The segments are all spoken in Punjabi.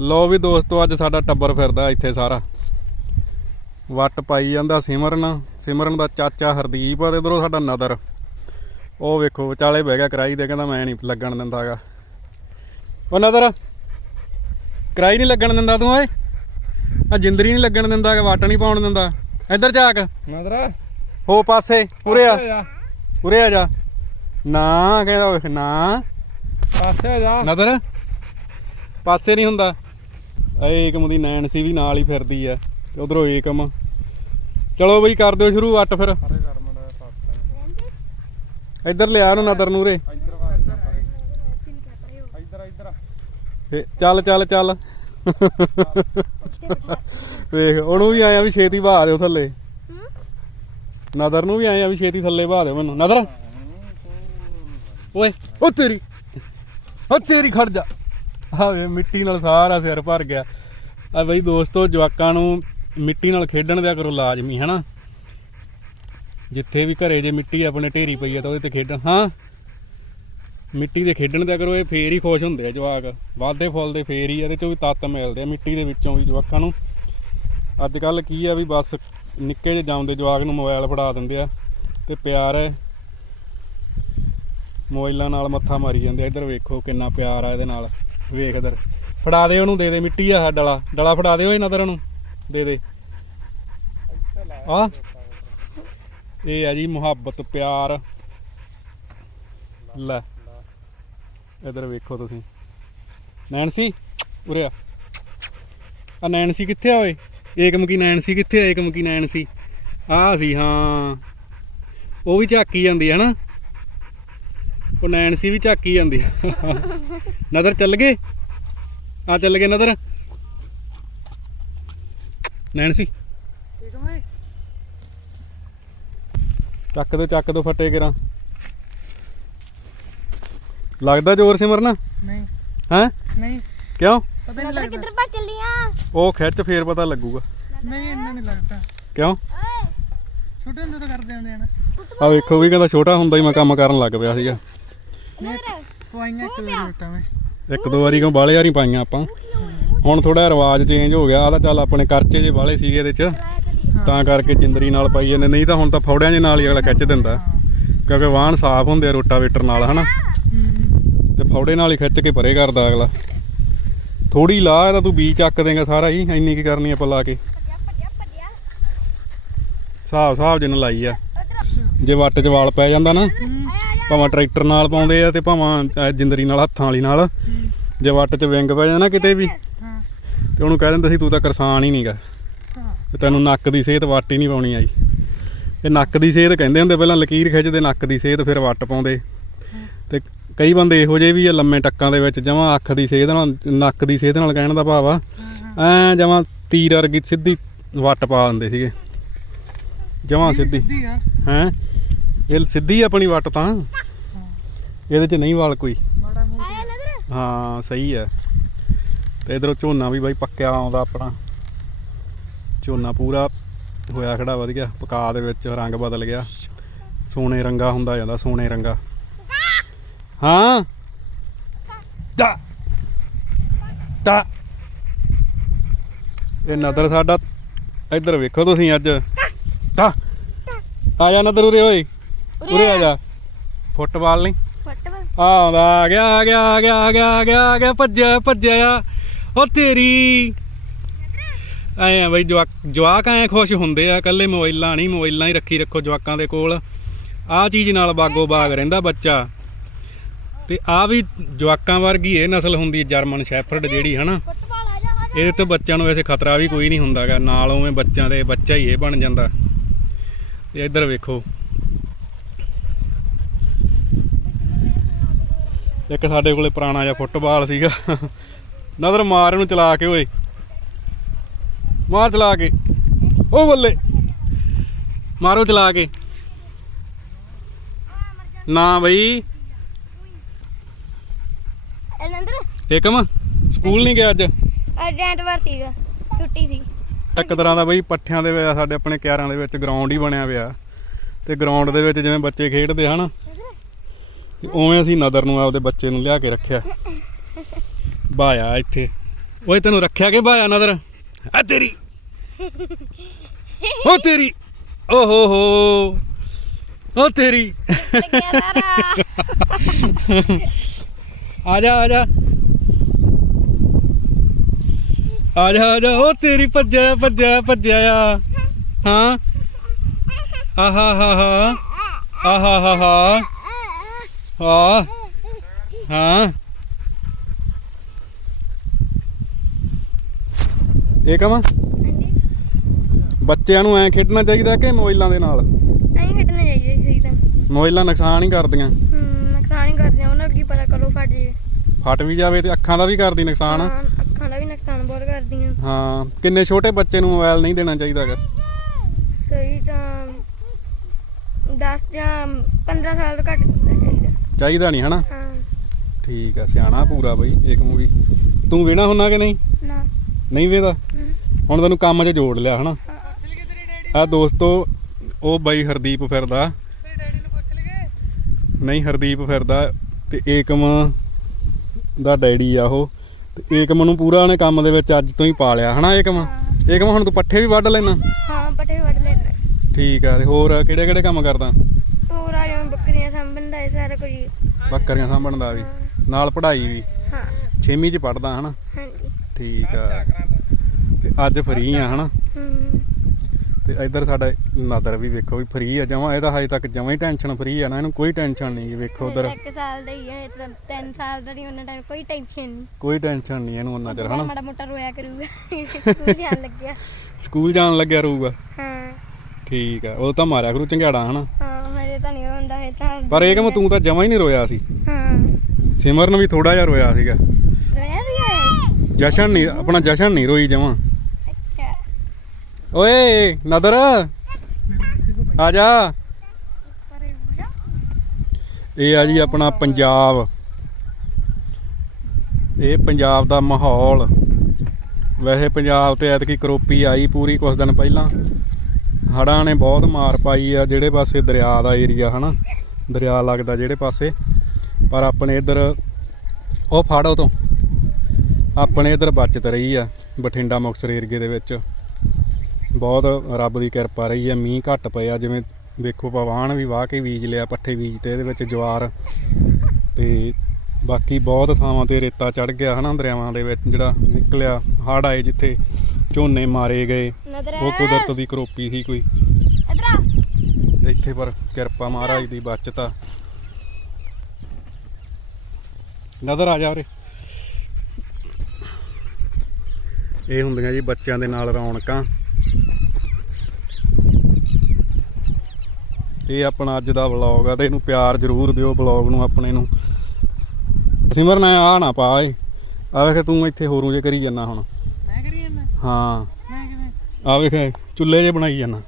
ਲੋ ਵੀ ਦੋਸਤੋ ਅੱਜ ਸਾਡਾ ਟੱਬਰ ਫਿਰਦਾ ਇੱਥੇ ਸਾਰਾ। ਵੱਟ ਪਾਈ ਜਾਂਦਾ ਸਿਮਰਨ ਸਿਮਰਨ ਦਾ ਚਾਚਾ ਹਰਦੀਪ ਆ ਤੇ ਇਧਰੋਂ ਸਾਡਾ ਨਦਰ। ਉਹ ਵੇਖੋ ਵਿਚਾਲੇ ਬਹਿ ਗਿਆ ਕਰਾਈ ਦੇ ਕਹਿੰਦਾ ਮੈਂ ਨਹੀਂ ਲੱਗਣ ਦਿੰਦਾਗਾ ਉਹ ਨਦਰ ਕਰਾਈ ਨਹੀਂ ਲੱਗਣ ਦਿੰਦਾ ਤੂੰ ਓਏ। ਆ ਜਿੰਦਰੀ ਨਹੀਂ ਲੱਗਣ ਦਿੰਦਾ ਕਿ ਵੱਟ ਨਹੀਂ ਪਾਉਣ ਦਿੰਦਾ। ਇੱਧਰ ਝਾਕ ਨਦਰਾ। ਹੋ ਪਾਸੇ ਉਰੇ ਆ। ਉਰੇ ਆ ਜਾ। ਨਾ ਕਹਿੰਦਾ ਵੇਖ ਨਾ। ਪਾਸੇ ਜਾ। ਨਦਰ ਪਾਸੇ ਨਹੀਂ ਹੁੰਦਾ। ਇਹ ਏਕਮ ਦੀ ਨੈਣ ਸੀ ਵੀ ਨਾਲ ਹੀ ਫਿਰਦੀ ਆ ਤੇ ਉਧਰੋਂ ਏਕਮ। ਚਲੋ ਬਈ ਕਰ ਦਿਓ ਸ਼ੁਰੂ ਅੱਟ ਫਿਰ। ਇੱਧਰ ਲਿਆ ਨੂੰ ਨਦਰ ਨੂੰ ਰੇ ਇੱਧਰ ਵਾ ਇੱਧਰ ਪਰੇ ਇੱਧਰ ਇੱਧਰ ਫੇ ਚੱਲ ਚੱਲ ਚੱਲ। ਵੇਖ ਉਹਨੂੰ ਵੀ ਆਇਆ ਵੀ ਛੇਤੀ ਬਹਾ ਦਿਓ ਥੱਲੇ। ਨਦਰ ਨੂੰ ਵੀ ਆਇਆ ਵੀ ਛੇਤੀ ਥੱਲੇ ਬਹਾ ਦਿਓ ਮੈਨੂੰ। ਨਦਰ। ਓਏ ਉਹ ਤੇਰੀ ਉਹ ਤੇਰੀ ਖੜ ਜਾ। ਆ ਵੇ ਮਿੱਟੀ ਨਾਲ ਸਾਰਾ ਸਿਰ ਭਰ ਗਿਆ। ਆ ਬਈ ਦੋਸਤੋ, ਜਵਾਕਾਂ ਨੂੰ ਮਿੱਟੀ ਨਾਲ ਖੇਡਣ ਦਿਆ ਕਰੋ ਲਾਜ਼ਮੀ, ਹੈਨਾ? ਜਿੱਥੇ ਵੀ ਘਰੇ ਜੇ ਮਿੱਟੀ ਆਪਣੇ ਢੇਰੀ ਪਈ ਆ ਤਾਂ ਉਹਦੇ ਤੇ ਖੇਡਣ, ਹਾਂ? ਮਿੱਟੀ ਦੇ ਖੇਡਣ ਦਿਆ ਕਰੋ, ਇਹ ਫੇਰ ਹੀ ਖੁਸ਼ ਹੁੰਦੇ ਆ ਜਵਾਕ। ਵਾਧੇ ਫੁੱਲਦੇ ਫੇਰ ਹੀ ਇਹਦੇ ਚੋਂ ਵੀ ਤੱਤ ਮਿਲਦੇ ਆ ਮਿੱਟੀ ਦੇ ਵਿੱਚੋਂ ਵੀ ਜਵਾਕਾਂ ਨੂੰ। ਅੱਜ ਕੱਲ ਕੀ ਆ ਵੀ ਬਸ ਨਿੱਕੇ ਜਿਹੇ ਜਾਂਦੇ ਜਵਾਕ ਨੂੰ ਮੋਬਾਈਲ ਫੜਾ ਦਿੰਦੇ ਆ ਤੇ ਪਿਆਰ ਹੈ। ਮੋਬਾਈਲਾਂ ਨਾਲ ਮੱਥਾ ਮਾਰੀ ਜਾਂਦੇ ਆ, ਇੱਧਰ ਵੇਖੋ ਕਿੰਨਾ ਪਿਆਰ ਆ ਇਹਦੇ ਨਾਲ, ਵੇਖ ਇੱਧਰ। ਫੜਾ ਦੇ ਉਹਨੂੰ, ਦੇ ਦੇ, ਮਿੱਟੀ ਆ ਡਲਾ ਡਲਾ ਫੜਾ ਦੇ ਓਏ ਨਦਰ ਨੂੰ ਦੇ ਦੇ। ਆ ਇਹ ਆ ਜੀ ਮੁਹੱਬਤ, ਪਿਆਰ। ਲੈ। ਇੱਧਰ ਵੇਖੋ ਤੁਸੀਂ। ਨੈਣਸੀ ਉਰੇ ਆ। ਆ ਨੈਣਸੀ ਕਿੱਥੇ ਆ ਓਏ? ਏਕਮ ਕੀ ਨੈਣਸੀ ਕਿੱਥੇ ਆ? ਏਕਮ ਕੀ ਨੈਣਸੀ ਆ ਸੀ, ਹਾਂ। ਉਹ ਵੀ ਝਾਕੀ ਜਾਂਦੀ ਹੈ ਨਾ ਉਹ ਨੈਣਸੀ ਵੀ ਝਾਕੀ ਜਾਂਦੀ ਆ। ਨਦਰ ਚੱਲ ਗਏ? ਆ ਚੱਲ ਗਏ ਨਦਰ। ਨੈਣਸੀ ਚੱਕ ਦੋ ਚੱਕ ਦੋ ਫੱਟੇ ਕਿਰਾਂ। ਲੱਗਦਾ ਜ਼ੋਰ ਸਿਮਰਨ ਨਹੀਂ। ਹੈ? ਨਹੀਂ। ਕਿਉਂ? ਪਤਾ ਨਹੀਂ ਲੱਗਦਾ ਕਿੱਧਰ ਭੱਜ ਚੱਲੀਆਂ? ਉਹ ਖਿੱਚ ਫੇਰ ਪਤਾ ਲੱਗੂਗਾ। ਨਹੀਂ ਇੰਨਾ ਨਹੀਂ ਲੱਗਦਾ। ਕਿਉਂ? ਓਏ ਛੋਟੇ ਹੁੰਦੇ ਤਾਂ ਕਰਦੇ ਆਂਦੇ ਆ ਨਾ। ਆ ਵੇਖੋ ਵੀ ਕਹਿੰਦਾ ਛੋਟਾ ਹੁੰਦਾ ਹੀ ਮੈਂ ਕੰਮ ਕਰਨ ਲੱਗ ਪਿਆ ਸੀਗਾ। ਨਦਰ। ਪਵਾਈਆਂ ਇੱਕ ਰੋਟਾਂ ਮੈਂ ਇੱਕ ਦੋ ਵਾਰੀ ਕਿਉਂ ਬਾਲੇ ਵਾਰੀ ਪਾਈਆਂ ਆਪਾਂ। ਹੁਣ ਥੋੜਾ ਰਿਵਾਜ ਚੇਂਜ ਹੋ ਗਿਆ ਆ ਤਾਂ ਚੱਲ ਆਪਣੇ ਕਰਚੇ ਜੇ ਬਾਲੇ ਸੀਗੇ ਇਹਦੇ ਚ। ਤਾਂ ਕਰਕੇ ਜਿੰਦਰੀ ਨਾਲ ਪਾਈ ਜਾਂਦੇ, ਨਹੀਂ ਤਾਂ ਹੁਣ ਤਾਂ ਫੌੜਿਆਂ ਦੇ ਨਾਲ ਹੀ ਅਗਲਾ ਖਿੱਚ ਦਿੰਦਾ। ਕਿਉਂਕਿ ਵਾਹਣ ਸਾਫ਼ ਹੁੰਦੇ ਆ ਰੋਟਾਵੇਟਰ ਨਾਲ, ਹਨਾ? ਤੇ ਫੌੜੇ ਨਾਲ ਹੀ ਖਿੱਚ ਕੇ ਪਰੇ ਕਰਦਾ ਅਗਲਾ। ਥੋੜੀ ਲਾ ਤਾਂ ਤੂੰ ਬੀ ਚੱਕ ਦੇਗਾ ਸਾਰਾ ਹੀ, ਇੰਨੀ ਕੀ ਕਰਨੀ ਆਪਾਂ ਲਾ ਕੇ। ਭੱਜਿਆ ਭੱਜਿਆ ਹਿਸਾਬ ਹਿਸਾਬ ਜਿੰਨ ਲਾਈ ਆ। ਜੇ ਵੱਟ 'ਚ ਵਾਲ ਪੈ ਜਾਂਦਾ ਨਾ ਭਾਵੇਂ ਟਰੈਕਟਰ ਨਾਲ ਪਾਉਂਦੇ ਆ ਤੇ ਭਾਵੇਂ ਜਿੰਦਰੀ ਨਾਲ ਹੱਥਾਂ ਵਾਲੀ ਨਾਲ ਜੇ ਵੱਟ 'ਚ ਵਿੰਗ ਪੈ ਨਾ ਕਿਤੇ ਵੀ ਤੇ ਉਹਨੂੰ ਕਹਿ ਦਿੰਦੇ ਸੀ ਤੂੰ ਤਾਂ ਕਿਸਾਨ ਹੀ ਨਹੀਂਗਾ ਤੇ ਤੈਨੂੰ ਨੱਕ ਦੀ ਸਿਹਤ ਵੱਟ ਹੀ ਨਹੀਂ ਪਾਉਣੀ ਆਈ। ਇਹ ਨੱਕ ਦੀ ਸਿਹਤ ਕਹਿੰਦੇ ਹੁੰਦੇ ਪਹਿਲਾਂ ਲਕੀਰ ਖਿੱਚਦੇ ਨੱਕ ਦੀ ਸਿਹਤ ਫਿਰ ਵੱਟ ਪਾਉਂਦੇ। ਤੇ ਕਈ ਬੰਦੇ ਇਹੋ ਜਿਹੇ ਵੀ ਆ ਲੰਮੇ ਟੱਕਾਂ ਦੇ ਵਿੱਚ ਜਮਾਂ ਅੱਖ ਦੀ ਸਿਹਤ ਨਾਲ ਨੱਕ ਦੀ ਸਿਹਤ ਨਾਲ ਕਹਿਣ ਦਾ ਭਾਵ ਆ ਐ ਜਮਾਂ ਤੀਰ ਵਰਗੀ ਸਿੱਧੀ ਵੱਟ ਪਾ ਦਿੰਦੇ ਸੀਗੇ। ਜਮਾਂ ਸਿੱਧੀ। ਸਿੱਧੀ ਹੈ? ਇਹ ਸਿੱਧੀ ਆਪਣੀ ਵੱਟ ਤਾਂ। ਇਹਦੇ 'ਚ ਨਹੀਂ ਵਾਲ ਕੋਈ। ਹਾਂ ਸਹੀ ਹੈ ਤੇ ਇਧਰੋਂ ਝੋਨਾ ਵੀ ਬਾਈ ਪੱਕਿਆ ਆਉਂਦਾ ਆਪਣਾ। ਝੋਨਾ ਪੂਰਾ ਹੋਇਆ ਖੜਾ ਵਧੀਆ ਪਕਾ ਦੇ ਵਿੱਚ ਰੰਗ ਬਦਲ ਗਿਆ। ਸੋਨੇ ਰੰਗਾ ਹੁੰਦਾ ਜਾਂਦਾ ਸੋਨੇ ਰੰਗਾ। ਹਾਂ। ਦਾ ਦਾ ਇਹ ਨਦਰ ਸਾਡਾ ਇੱਧਰ ਵੇਖੋ ਤੁਸੀਂ ਅੱਜ। ਦਾ ਆ ਜਾ ਨਦਰ ਉਰੇ ਓਏ। ਉਰੇ ਆ ਜਾ। ਫੁੱਟਬਾਲ ਨਹੀਂ? ਫੁੱਟਬਾਲ? ਆਉਂਦਾ ਆ ਗਿਆ ਆ ਗਿਆ ਆ ਗਿਆ ਆ ਗਿਆ ਆ ਗਿਆ ਆ ਗਿਆ ਭੱਜਿਆ ਭੱਜਿਆ ਆ। ਉਹ ਤੇਰੀ। ਐ ਆ ਬਈ ਜਵਾਕ ਜਵਾਕ ਐ ਖੁਸ਼ ਹੁੰਦੇ ਆ ਕੱਲੇ ਮੋਬਾਈਲਾਂ ਨਹੀਂ ਮੋਬਾਈਲਾਂ ਹੀ ਰੱਖੀ ਰੱਖੋ ਜਵਾਕਾਂ ਦੇ ਕੋਲ। ਆ ਚੀਜ਼ ਨਾਲ ਬਾਗੋ ਬਾਗ ਰਹਿੰਦਾ ਬੱਚਾ। ਤੇ ਆ ਵੀ ਜਵਾਕਾਂ ਵਰਗੀ ਇਹ ਨਸਲ ਹੁੰਦੀ ਜਰਮਨ ਸ਼ੈਫਰਡ ਜਿਹੜੀ ਹਨਾ? ਇਹਦੇ ਤੋਂ ਬੱਚਿਆਂ ਨੂੰ ਵੈਸੇ ਖਤਰਾ ਵੀ ਕੋਈ ਨਹੀਂ ਹੁੰਦਾਗਾ। ਨਾਲ ਉਵੇਂ ਬੱਚਿਆਂ ਦੇ ਬੱਚਾ ਹੀ ਇਹ ਬਣ ਜਾਂਦਾ। ਤੇ ਇੱਧਰ ਵੇਖੋ। ਇੱਕ ਸਾਡੇ ਕੋਲੇ ਪੁਰਾਣਾ ਜਿਹਾ ਫੁੱਟਬਾਲ ਸੀਗਾ। ਨਜ਼ਰ ਮਾਰ ਇਹਨੂੰ ਚਲਾ ਕੇ ਓਏ। ਮਾਰ ਚਲਾ ਕੇ। ਉਹ ਬੱਲੇ। ਮਾਰੋ ਚਲਾ ਕੇ। ਨਾ ਬਈ। ਇਹ ਨਦਰ ਏਕਮ ਸਕੂਲ ਨਹੀਂ ਗਿਆ ਅੱਜ? ਅੱਜ ਐਤਵਾਰ ਸੀਗਾ ਛੁੱਟੀ ਸੀ। ਇੱਕ ਤਰ੍ਹਾਂ ਦਾ ਬਈ ਪੱਠਿਆਂ ਦੇ ਵਿੱਚ ਸਾਡੇ ਆਪਣੇ ਕਿਆਰਾਂ ਦੇ ਵਿੱਚ ਗਰਾਊਂਡ ਹੀ ਬਣਿਆ ਪਿਆ। ਤੇ ਗਰਾਊਂਡ ਦੇ ਵਿੱਚ ਜਿਵੇਂ ਬੱਚੇ ਖੇਡਦੇ ਹਨ ਉਵੇਂ ਅਸੀਂ ਨਦਰ ਨੂੰ ਆਪਦੇ ਬੱਚੇ ਨੂੰ ਲਿਆ ਕੇ ਰੱਖਿਆ। ਬਾਇਆ ਇੱਥੇ। ਓਏ ਤੈਨੂੰ ਰੱਖਿਆ ਕਿ ਭਾਇਆ ਨਜ਼ਰ ਆ ਤੇਰੀ। ਓ ਤੇਰੀ। ਓ ਹੋ ਹੋ। ਓ ਤੇਰੀ। ਆ ਜਾ ਆ ਜਾ। ਆ ਜਾ ਆ ਜਾ। ਓ ਤੇਰੀ ਭੱਜਿਆ ਭੱਜਿਆ ਭੱਜਿਆ ਆ। ਹਾਂ। ਆਹਾ, ਹਾ ਹਾ। ਆਹਾ, ਹਾ ਹਾ। ਹਾਂ। ਇਹ ਕਮਾ ਬੱਚਿਆਂ ਨੂੰ ਐ ਖੇਡਣਾ ਚਾਹੀਦਾ ਕਿ ਮੋਬਾਈਲਾਂ ਦੇ ਨਾਲ? ਐਂ ਖੇਡਣਾ ਚਾਹੀਦਾ ਸਹੀ ਤਾਂ ਮੋਬਾਈਲਾਂ ਨੁਕਸਾਨ ਹੀ ਕਰਦੀਆਂ। ਹੂੰ ਨੁਕਸਾਨ ਹੀ ਕਰਦੇ ਆ ਉਹਨਾਂ ਕੀ ਪਤਾ ਕਦੋਂ ਫਟ ਜੇ। ਫਟ ਵੀ ਜਾਵੇ ਤੇ ਅੱਖਾਂ ਦਾ ਵੀ ਕਰਦੀ ਨੁਕਸਾਨ। ਹਾਂ ਅੱਖਾਂ ਦਾ ਵੀ ਨੁਕਸਾਨ ਬਹੁਤ ਕਰਦੀਆਂ। ਹਾਂ ਕਿੰਨੇ ਛੋਟੇ ਬੱਚੇ ਨੂੰ ਮੋਬਾਈਲ ਨਹੀਂ ਦੇਣਾ ਚਾਹੀਦਾਗਾ ਸਹੀ ਤਾਂ 10 ਜਾਂ 15 ਸਾਲ ਤੋਂ ਘੱਟ ਚਾਹੀਦਾ ਨਹੀਂ ਹਨਾ? ਹਾਂ। ਠੀਕ ਆ ਸਿਆਣਾ ਪੂਰਾ ਬਈ ਇੱਕ ਮੂਵੀ ਤੂੰ ਵੇਣਾ ਹੁੰਨਾ ਕਿ ਨਹੀਂ? ਨਾ। ਨਹੀਂ ਵੇਦਾ ਹੁਣ ਤੈਨੂੰ ਕੰਮ 'ਚ ਜੋੜ ਲਿਆ ਹਨਾ। ਆ ਦੋਸਤੋ ਉਹ ਬਾਈ ਹਰਦੀਪ ਫਿਰਦਾ। ਤੇਰੇ ਡੈਡੀ ਨੂੰ ਪੁੱਛ ਲਈਏ? ਨਹੀਂ ਹਰਦੀਪ ਫਿਰਦਾ ਤੇ ਏਕਮ ਦਾ ਡੈਡੀ ਆ ਉਹ। ਤੇ ਏਕਮ ਨੂੰ ਪੂਰਾ ਉਹਨੇ ਕੰਮ ਦੇ ਵਿੱਚ ਅੱਜ ਤੋਂ ਹੀ ਪਾ ਲਿਆ ਹਨਾ ਏਕਮ। ਏਕਮ ਹੁਣ ਤੂੰ ਪੱਠੇ ਵੀ ਵੱਢ ਲੈਣਾ ਹਾਂ ਪਟੇ ਵੱਢ ਲੈਣਾ ਠੀਕ ਆ ਤੇ ਹੋਰ ਕਿਹੜੇ ਕਿਹੜੇ ਕੰਮ ਕਰਦਾ ਹੋਰ ਆ ਜਿਵੇਂ ਬੱਕਰੀਆਂ ਸਾਂਭਣ ਦਾ ਇਹ ਸਾਰਾ ਕੁਝ ਹੀ। ਬੱਕਰੀਆਂ ਸਾਂਭਣ ਦਾ ਵੀ ਨਾਲ ਪੜ੍ਹਾਈ ਵੀ। ਹਾਂ। 6ਵੀਂ ਚ ਪੜਦਾ ਹਨਾ? ਹਾਂਜੀ। ਠੀਕ ਆ। ਤੇ ਅੱਜ ਫਰੀ ਆ ਹਨਾ? ਤੇ ਇੱਧਰ ਸਾਡਾ ਨਦਰ ਵੀ ਵੇਖੋ ਵੀ ਫਰੀ ਆ ਜਮਾ ਇਹਦਾ ਹਜੇ ਤੱਕ ਜਮਾ ਹੀ ਟੈਨਸ਼ਨ ਫਰੀ ਆ ਨਾ ਇਹਨੂੰ ਕੋਈ ਟੈਨਸ਼ਨ ਨਹੀਂ ਵੇਖੋ ਉਧਰ। ਇੱਕ ਸਾਲ ਦਾ ਹੀ ਹੈ ਤਾਂ 3 ਸਾਲ ਦਾ ਨਹੀਂ ਉਹਨਾਂ ਟਾਈਮ ਕੋਈ ਟੈਨਸ਼ਨ ਨਹੀਂ। ਕੋਈ ਟੈਨਸ਼ਨ ਨਹੀਂ ਇਹਨੂੰ ਉਹਨਾਂ ਚਿਰ ਹਨਾ? ਮਾੜਾ ਮੋਟਾ ਰੋਇਆ ਕਰੂਗਾ ਸਕੂਲ ਜਾਣ ਲੱਗਿਆ। ਸਕੂਲ ਜਾਣ ਲੱਗਿਆ ਰਹੂਗਾ ਹਾਂ। ਠੀਕ ਆ ਉਹ ਤਾਂ ਮਾਰਿਆ ਕਰੂ ਚੰਗਾੜਾ ਹਨਾ? ਹਾਂ। ਪਰ ਇਹ ਤੂੰ ਤਾਂ ਜਮਾ ਹੀ ਨਹੀਂ ਰੋਇਆ ਸੀ। ਹਾਂ। ਸਿਮਰਨ ਵੀ ਥੋੜਾ ਜਿਹਾ ਰੋਇਆ ਸੀਗਾ। ਰੋਇਆ ਵੀ ਹੈ? ਜਸ਼ਨ ਨਹੀਂ ਆਪਣਾ ਜਸ਼ਨ ਨਹੀਂ ਰੋਈ ਜਮਾ। ਅੱਛਾ। ਓਏ ਨਦਰ ਆ ਜਾ। ਇਹ ਆ ਜੀ ਆਪਣਾ ਪੰਜਾਬ। ਇਹ ਪੰਜਾਬ ਦਾ ਮਾਹੌਲ। ਵੈਸੇ ਪੰਜਾਬ ਤੇ ਐਤਕੀ ਕਰੋਪੀ ਆਈ ਪੂਰੀ ਕੁਝ ਦਿਨ ਪਹਿਲਾਂ। ਹੜਾਂ ਨੇ ਬਹੁਤ ਮਾਰ ਪਾਈ ਆ ਜਿਹੜੇ ਪਾਸੇ ਦਰਿਆ ਦਾ ਏਰੀਆ ਹਨਾ? ਦਰਿਆ ਲੱਗਦਾ ਜਿਹੜੇ ਪਾਸੇ ਪਰ ਆਪਣੇ ਇੱਧਰ ਉਹ ਫਾੜੋ ਤੋਂ। ਆਪਣੇ ਇੱਧਰ ਬਚਤ ਰਹੀ ਆ ਬਠਿੰਡਾ ਮੁਕਤਸਰ ਏਰੀਏ ਦੇ ਵਿੱਚ। ਬਹੁਤ ਰੱਬ ਦੀ ਕਿਰਪਾ ਰਹੀ ਆ ਮੀਂਹ ਘੱਟ ਪਏ ਆ ਜਿਵੇਂ ਵੇਖੋ ਪਵਾਨ ਵੀ ਵਾਹ ਕੇ ਬੀਜ ਲਿਆ ਪੱਠੇ ਬੀਜ ਤੇ ਇਹਦੇ ਵਿੱਚ ਜਵਾਰ। ਤੇ ਬਾਕੀ ਬਹੁਤ ਥਾਵਾਂ ਤੇ ਰੇਤਾ ਚੜ ਗਿਆ ਹਨਾ ਦਰਿਆਵਾਂ ਦੇ ਵਿੱਚ ਜਿਹੜਾ ਨਿਕਲਿਆ ਹੜ੍ਹ ਆਏ ਜਿੱਥੇ ਝੋਨੇ ਮਾਰੇ ਗਏ। ਉਹ ਕੁਦਰਤ ਦੀ ਕਰੋਪੀ ਸੀ ਕੋਈ। ਇੱਥੇ ਪਰ ਕਿਰਪਾ ਮਹਾਰਾਜ ਦੀ ਬਚਤ ਆ। ਨਜ਼ਰ ਆ ਜਾ ਉਰੇ। ਇਹ ਹੁੰਦੀਆਂ ਜੀ ਬੱਚਿਆਂ ਦੇ ਨਾਲ ਰੌਣਕਾਂ। ਇਹ ਆਪਣਾ ਅੱਜ ਦਾ ਵਲੌਗ ਆ ਤੇ ਇਹਨੂੰ ਪਿਆਰ ਜ਼ਰੂਰ ਦਿਓ ਵਲੌਗ ਨੂੰ ਆਪਣੇ ਨੂੰ। ਸਿਮਰਨ ਆ ਨਾ ਪਾ ਏ। ਆ ਵੇਖ ਤੂੰ ਇੱਥੇ ਹੋਰੂ ਜੇ ਕਰੀ ਜਾਂਦਾ ਹੁਣ। ਮੈਂ ਕਰੀ ਜਾਂਦਾ? ਹਾਂ। ਮੈਂ ਕਿਵੇਂ? ਆ ਵੇਖ ਚੁੱਲ੍ਹੇ ਜੇ ਬਣਾਈ ਜਾਂਦਾ।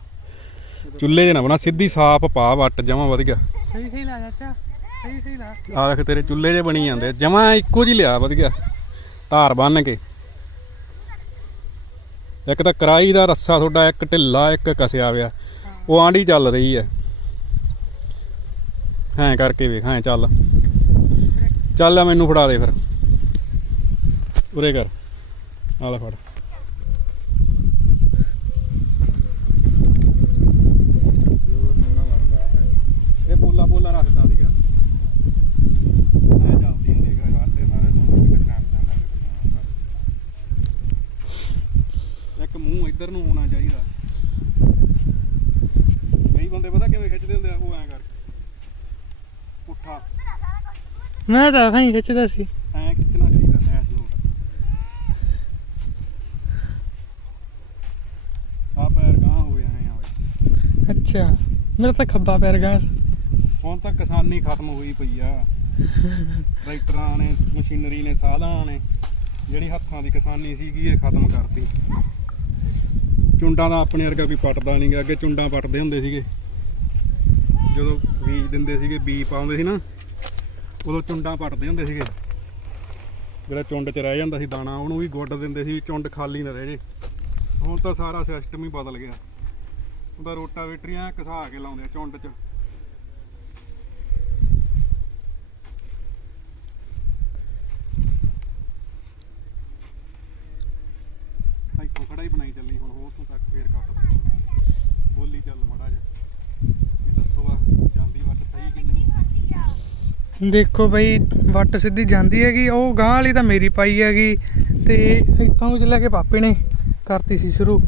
ਚੁੱਲ੍ਹੇ ਜੇ ਨਾ ਬਣਾ ਸਿੱਧੀ ਸਾਫ਼ ਪਾ ਵੱਟ ਜਮਾ ਵਧੀਆ। ਸਹੀ ਸਹੀ ਲਾ ਚਾਚਾ ਸਹੀ ਸਹੀ ਲਾ। ਆ ਵੇਖ ਤੇਰੇ ਚੁੱਲ੍ਹੇ ਜੇ ਬਣੀ ਜਾਂਦੇ ਜਮਾ ਇੱਕੋ ਜੀ ਲਿਆ ਵਧੀਆ। ਧਾਰ ਬੰਨ ਕੇ। ਇੱਕ ਤਾਂ ਕਰਾਈ ਦਾ ਰੱਸਾ ਤੁਹਾਡਾ ਇੱਕ ਢਿੱਲਾ ਇੱਕ ਕਸਿਆ ਵਿਆ ਉਹ ਆਂਢੀ ਚੱਲ ਰਹੀ ਹੈ। ਹਾਂ ਕਰਕੇ ਵੇਖ ਹਾਂ ਚੱਲ। ਚੱਲ ਮੈਨੂੰ ਫੜਾ ਦੇ ਫਿਰ। ਉਰੇ ਕਰ। ਆ ਲੈ ਫੜ ਇਹ ਪੋਲਾ ਪੋਲਾ ਰੱਖਦਾ ਸੀਗਾ ਮੈਂ ਚੱਲਦੀ ਹੁੰਦੀ ਹੈ ਘਰ ਤੇ ਸਾਰੇ ਦੋਨੋਂ ਕਿਤੇ ਕੰਮ ਇੱਕ ਮੂੰਹ ਇੱਧਰ ਨੂੰ ਹੋਣਾ ਚਾਹੀਦਾ। ਕਈ ਬੰਦੇ ਪਤਾ ਕਿਵੇਂ ਖਿੱਚਦੇ ਹੁੰਦੇ ਆ ਉਹ ਐਂ ਕਰਕੇ। ਪੁੱਠਾ। ਮੈਂ ਤਾਂ ਖਾਈ ਖਿੱਚਦਾ ਸੀ। ਐਂ ਖਿੱਚਣਾ ਚਾਹੀਦਾ ਐਸ ਨੂੰ ਆ ਪੈਰ ਗਾਂ ਹੋ ਗਿਆ ਐਂ ਹੋਏ ਅੱਛਾ ਮੇਰਾ ਤਾਂ ਖੱਬਾ ਪੈਰ ਗਾ ਹੁਣ ਤਾਂ ਕਿਸਾਨੀ ਖਤਮ ਹੋਈ ਪਈ ਆ। ਟਰੈਕਟਰਾਂ ਨੇ ਮਸ਼ੀਨਰੀ ਨੇ ਸਾਧਨਾਂ ਨੇ ਜਿਹੜੀ ਹੱਥਾਂ ਦੀ ਕਿਸਾਨੀ ਸੀਗੀ ਇਹ ਖਤਮ ਕਰਤੀ। ਚੁੰਡਾਂ ਦਾ ਆਪਣੇ ਵਰਗਾ ਵੀ ਪੱਟਦਾ ਨਹੀਂ ਗਾ ਅੱਗੇ ਚੁੰਡਾਂ ਪੱਟਦੇ ਹੁੰਦੇ ਸੀਗੇ। ਜਦੋਂ ਬੀਜ ਦਿੰਦੇ ਸੀਗੇ, ਬੀਜ ਪਾਉਂਦੇ ਸੀ ਨਾ, ਉਦੋਂ ਚੁੰਡਾਂ ਪੱਟਦੇ ਹੁੰਦੇ ਸੀਗੇ। ਜਿਹੜਾ ਚੁੰਡ 'ਚ ਰਹਿ ਜਾਂਦਾ ਸੀ ਦਾਣਾ, ਉਹਨੂੰ ਵੀ ਗੁੱਡ ਦਿੰਦੇ ਸੀ ਵੀ ਚੁੰਡ ਖਾਲੀ ਨਾ ਰਹਿ ਜੇ। ਹੁਣ ਤਾਂ ਸਾਰਾ ਸਿਸਟਮ ਹੀ ਬਦਲ ਗਿਆ। ਉਹਦਾ ਰੋਟਾਵੇਟਰੀਆਂ ਘਸਾ ਕੇ ਲਾਉਂਦੇ ਆ ਚੁੰਡ 'ਚ। ਹੀ ਬਣਾਈ ਚੱਲੀ ਹੁਣ। ਤੱਕ ਫੇਰ ਕੱਟ ਬੋਲੀ ਚੱਲ ਮੜਾ ਜਾ ਇਹ ਦੱਸੋ ਆ, ਜਾਂਦੀ ਵੱਟ ਸਹੀ ਕਿ ਨਹੀਂ? ਦੇਖੋ ਬਈ, ਵੱਟ ਸਿੱਧੀ ਜਾਂਦੀ ਹੈਗੀ, ਉਹ ਗਾਂ ਵਾਲੀ ਤਾਂ ਮੇਰੀ ਪਾਈ ਹੈਗੀ, ਤੇ ਇੱਥੋਂ ਕੁਝ ਲੈ ਕੇ ਪਾਪੇ ਨੇ ਕਰਤੀ ਸੀ ਸ਼ੁਰੂ।